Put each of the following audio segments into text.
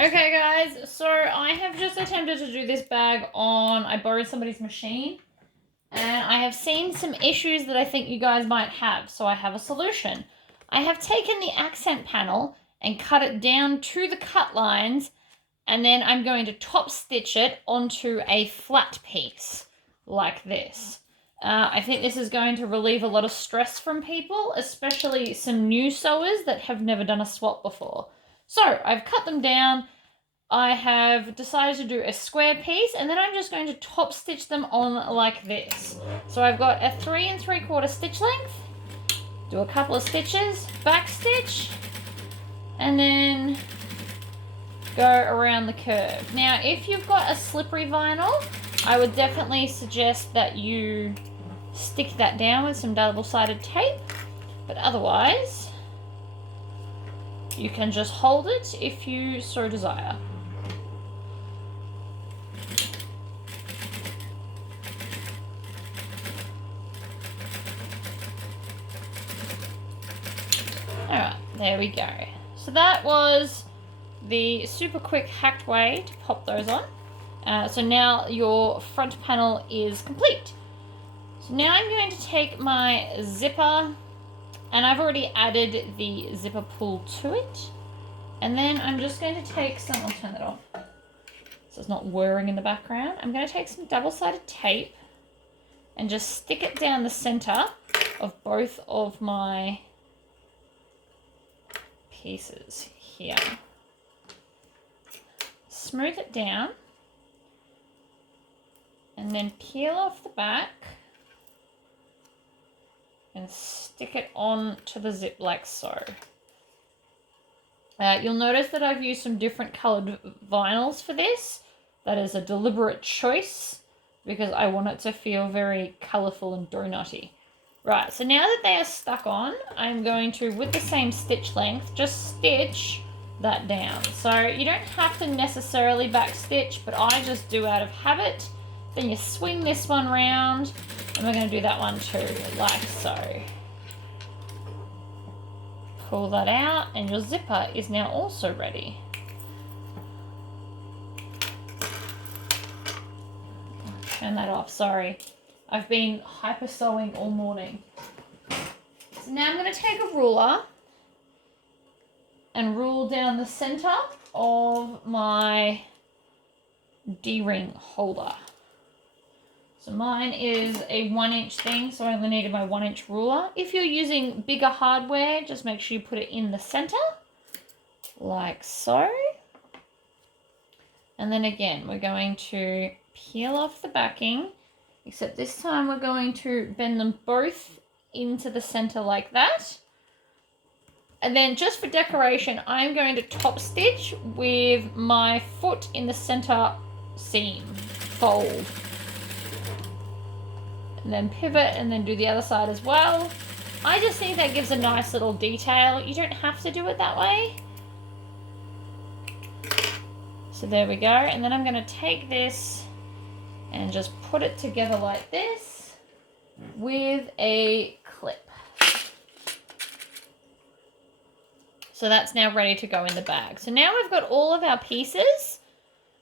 Okay guys, so I have just attempted to do this bag on, I borrowed somebody's machine, and I have seen some issues that I think you guys might have, so I have a solution. I have taken the accent panel and cut it down to the cut lines, and then I'm going to top stitch it onto a flat piece, like this. I think this is going to relieve a lot of stress from people, especially some new sewers that have never done a swap before. So I've cut them down. I have decided to do a square piece, and then I'm just going to top stitch them on like this. So I've got a 3 3/4 stitch length, do a couple of stitches, back stitch, and then go around the curve. Now, if you've got a slippery vinyl, I would definitely suggest that you stick that down with some double-sided tape, but otherwise you can just hold it if you so desire. Alright, there we go. So that was the super quick hacked way to pop those on. So now your front panel is complete. So now I'm going to take my zipper, and I've already added the zipper pull to it. And then I'm just going to take some, I'll turn that off so it's not whirring in the background. I'm going to take some double-sided tape and just stick it down the center of both of my pieces here. Smooth it down and then peel off the back and stick it on to the zip like so. You'll notice that I've used some different colored vinyls for this. That is a deliberate choice because I want it to feel very colorful and donutty. Right, so now that they are stuck on, I'm going to, with the same stitch length, just stitch that down. So you don't have to necessarily back stitch, but I just do out of habit. Then you swing this one round, and we're going to do that one too, like so. Pull that out, and your zipper is now also ready. Turn that off, sorry. I've been hyper sewing all morning. So now I'm going to take a ruler and rule down the center of my D-ring holder. So mine is a 1-inch thing, so I only needed my 1-inch ruler. If you're using bigger hardware, just make sure you put it in the center, like so. And then again, we're going to peel off the backing, except this time we're going to bend them both into the center like that. And then just for decoration, I'm going to top stitch with my foot in the center seam fold. And then pivot and then do the other side as well. I just think that gives a nice little detail. You don't have to do it that way. So there we go. And then I'm going to take this and just put it together like this with a clip. So that's now ready to go in the bag. So now we've got all of our pieces.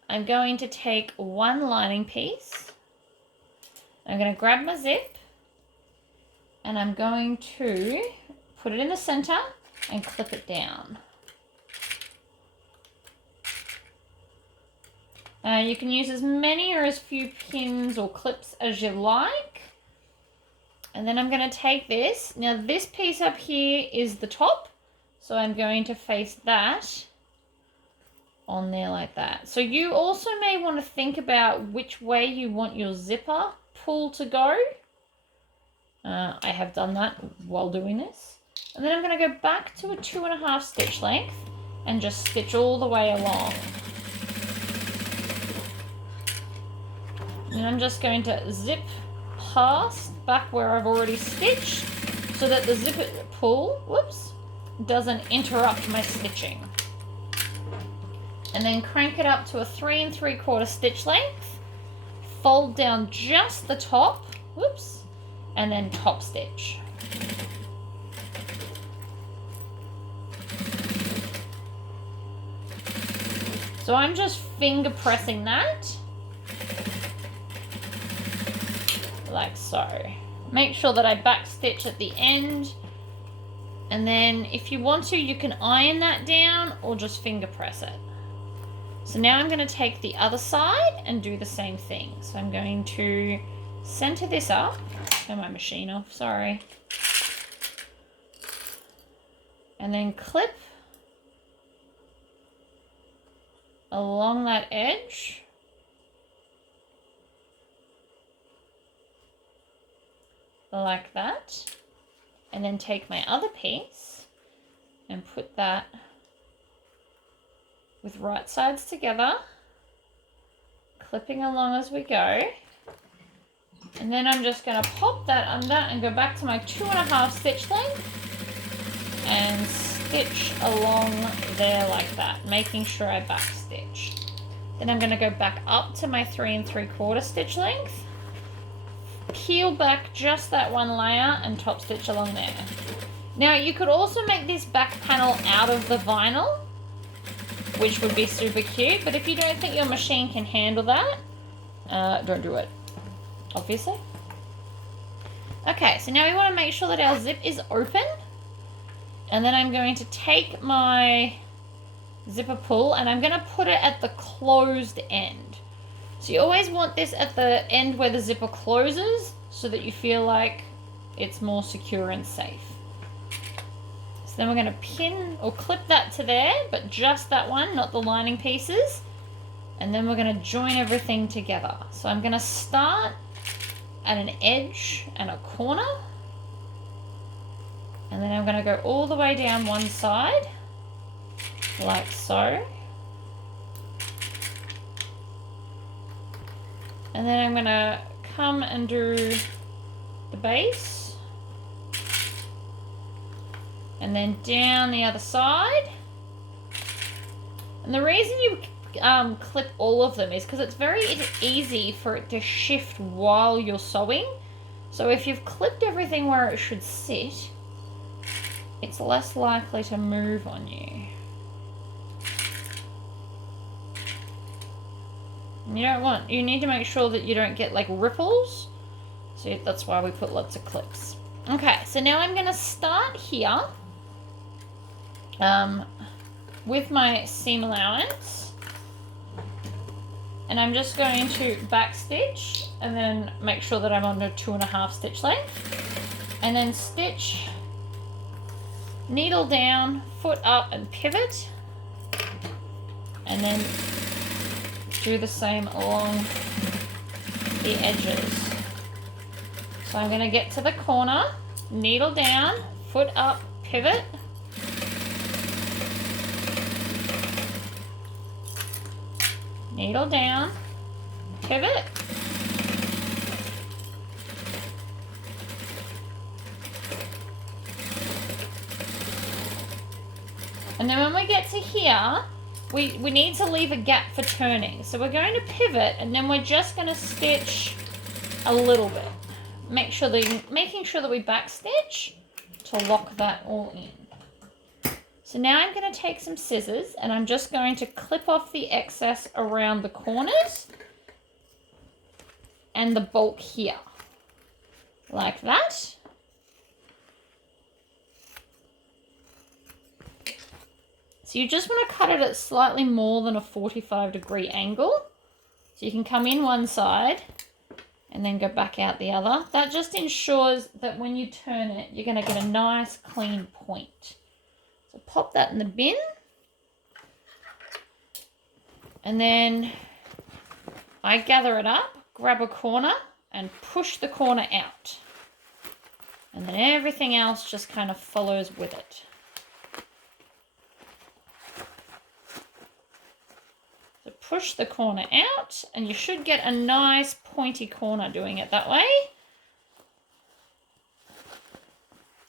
I'm going to take one lining piece. I'm going to grab my zip and I'm going to put it in the center and clip it down. You can use as many or as few pins or clips as you like. And then I'm going to take this. Now this piece up here is the top. So I'm going to face that on there like that. So you also may want to think about which way you want your zipper pull to go. I have done that while doing this. And then I'm going to go back to a 2.5 stitch length and just stitch all the way along. And I'm just going to zip past back where I've already stitched so that the zipper pull, whoops, doesn't interrupt my stitching. And then crank it up to a 3 3/4 stitch length, fold down just the top, whoops, and then top stitch. So I'm just finger pressing that. Like so. Make sure that I back stitch at the end. And then if you want to, you can iron that down or just finger press it. So now I'm going to take the other side and do the same thing. So I'm going to center this up. Turn my machine off, sorry. And then clip along that edge. Like that. And then take my other piece and put that with right sides together, clipping along as we go. And then I'm just going to pop that under and go back to my 2.5 stitch length and stitch along there like that, making sure I back stitch. Then I'm going to go back up to my 3 3/4 stitch length, peel back just that one layer and top stitch along there. Now you could also make this back panel out of the vinyl, which would be super cute, but if you don't think your machine can handle that, don't do it, obviously. Okay, so now we want to make sure that our zip is open, and then I'm going to take my zipper pull and I'm going to put it at the closed end. So you always want this at the end where the zipper closes so that you feel like it's more secure and safe. So then we're going to pin or clip that to there, but just that one, not the lining pieces. And then we're going to join everything together. So I'm going to start at an edge and a corner. And then I'm going to go all the way down one side, like so. And then I'm going to come and do the base. And then down the other side. And the reason you clip all of them is because it's very easy for it to shift while you're sewing. So if you've clipped everything where it should sit, it's less likely to move on you. You need to make sure that you don't get like ripples. So that's why we put lots of clips. Okay, so now I'm going to start here with my seam allowance. And I'm just going to back stitch and then make sure that I'm on a 2.5 stitch length. And then stitch, needle down, foot up and pivot. And then do the same along the edges. So I'm going to get to the corner, needle down, foot up, pivot. Needle down, pivot. And then when we get to here, we need to leave a gap for turning. So we're going to pivot and then we're just going to stitch a little bit. Making sure that we back stitch to lock that all in. So now I'm going to take some scissors and I'm just going to clip off the excess around the corners and the bulk here, like that. So you just want to cut it at slightly more than a 45-degree angle. So you can come in one side and then go back out the other. That just ensures that when you turn it, you're going to get a nice clean point. So pop that in the bin. And then I gather it up, grab a corner and push the corner out. And then everything else just kind of follows with it. So push the corner out and you should get a nice pointy corner doing it that way.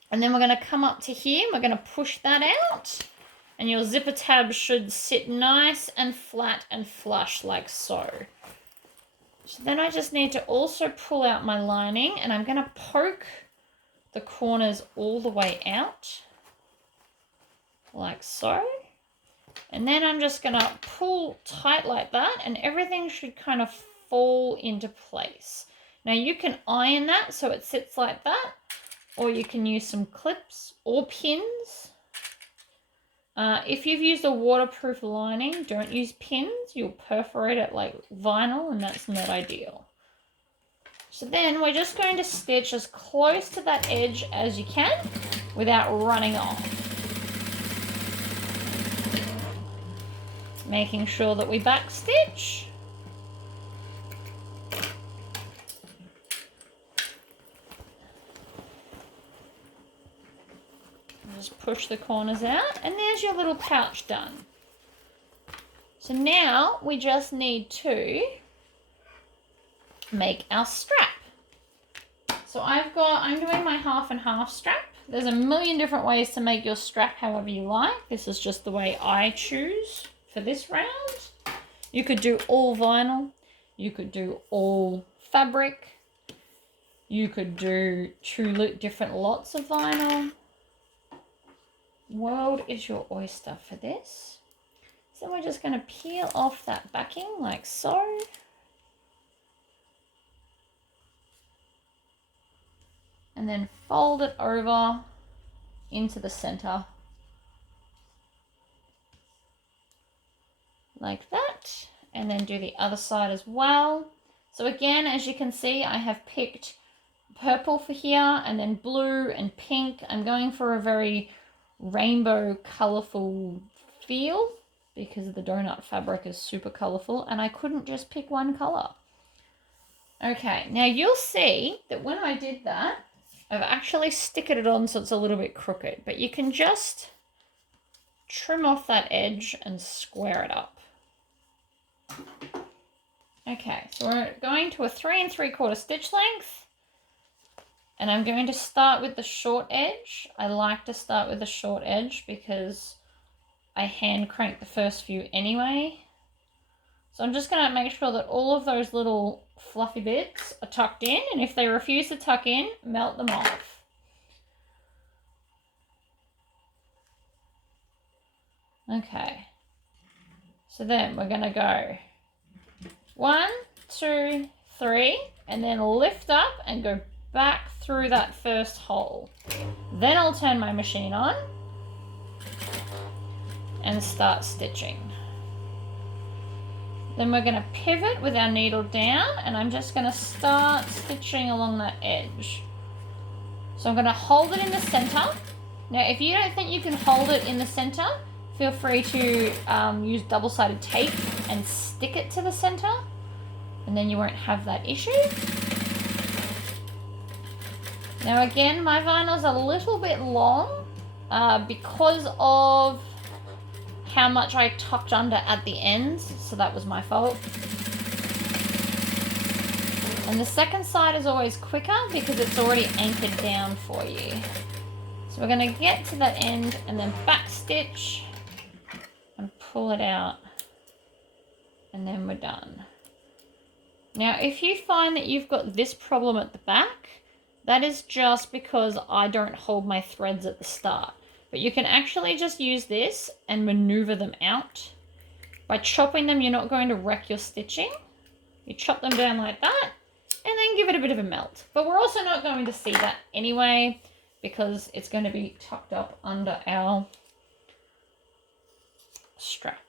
And then we're going to come up to here and we're going to push that out. And your zipper tab should sit nice and flat and flush like so. So then I just need to also pull out my lining and I'm going to poke the corners all the way out like so. And then I'm just gonna pull tight like that, and everything should kind of fall into place. Now you can iron that so it sits like that, or you can use some clips or pins. If you've used a waterproof lining, don't use pins. You'll perforate it like vinyl, and that's not ideal. So then we're just going to stitch as close to that edge as you can without running off. Making sure that we back stitch. Just push the corners out, and there's your little pouch done. So now we just need to make our strap. So I'm doing my half and half strap. There's a million different ways to make your strap however you like. This is just the way I choose for this round. You could do all vinyl. You could do all fabric. You could do 2 different lots of vinyl. World is your oyster for this. So we're just going to peel off that backing like so. And then fold it over into the center. Like that. And then do the other side as well. So again, as you can see, I have picked purple for here, and then blue and pink. I'm going for a very rainbow colorful feel because the donut fabric is super colorful, and I couldn't just pick one color. Okay, now you'll see that when I did that, I've actually sticked it on so it's a little bit crooked, but you can just trim off that edge and square it up. Okay, so we're going to a 3 3/4 stitch length. And I'm going to start with the short edge. I like to start with the short edge because I hand crank the first few anyway. So I'm just going to make sure that all of those little fluffy bits are tucked in, and if they refuse to tuck in, melt them off. Okay. So then we're going to go 1, 2, 3, and then lift up and go back through that first hole. Then I'll turn my machine on and start stitching. Then we're going to pivot with our needle down, and I'm just going to start stitching along that edge. So I'm going to hold it in the center. Now if you don't think you can hold it in the center, feel free to use double-sided tape and stick it to the center, and then you won't have that issue. Now again, my vinyl's a little bit long because of how much I tucked under at the ends, so that was my fault. And the second side is always quicker because it's already anchored down for you. So we're going to get to that end and then back stitch and pull it out, and then we're done. Now if you find that you've got this problem at the back, that is just because I don't hold my threads at the start. But you can actually just use this and maneuver them out. By chopping them, you're not going to wreck your stitching. You chop them down like that, and then give it a bit of a melt. But we're also not going to see that anyway, because it's going to be tucked up under our strap.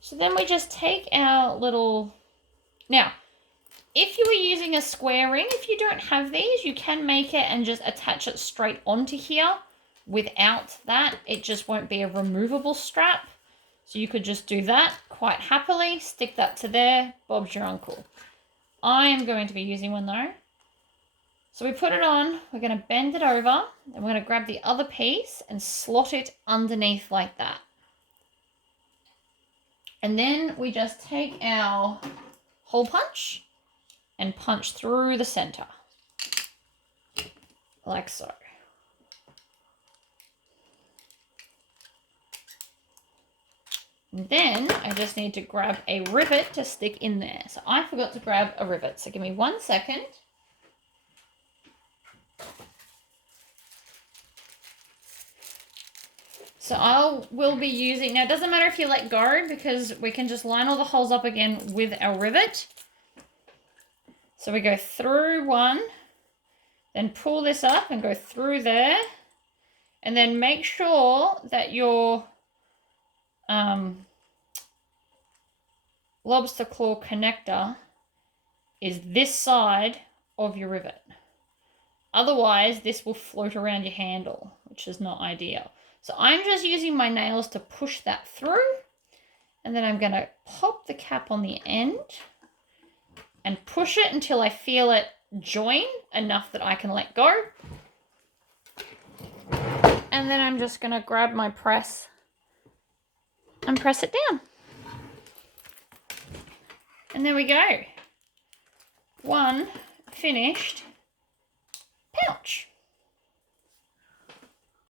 So then we just take our little... Now, if you were using a square ring, if you don't have these, you can make it and just attach it straight onto here. Without that, it just won't be a removable strap. So you could just do that quite happily. Stick that to there. Bob's your uncle. I am going to be using one though. So we put it on. We're going to bend it over. And we're going to grab the other piece and slot it underneath like that. And then we just take our hole punch and punch through the center, like so. And then I just need to grab a rivet to stick in there. So I forgot to grab a rivet, so give me 1 second. So So I will be using, now it doesn't matter if you let go because we can just line all the holes up again with our rivet. So we go through one, then pull this up and go through there. And then make sure that your lobster claw connector is this side of your rivet. Otherwise, this will float around your handle, which is not ideal. So I'm just using my nails to push that through. And then I'm going to pop the cap on the end and push it until I feel it join enough that I can let go. And then I'm just going to grab my press and press it down. And there we go. One finished pouch.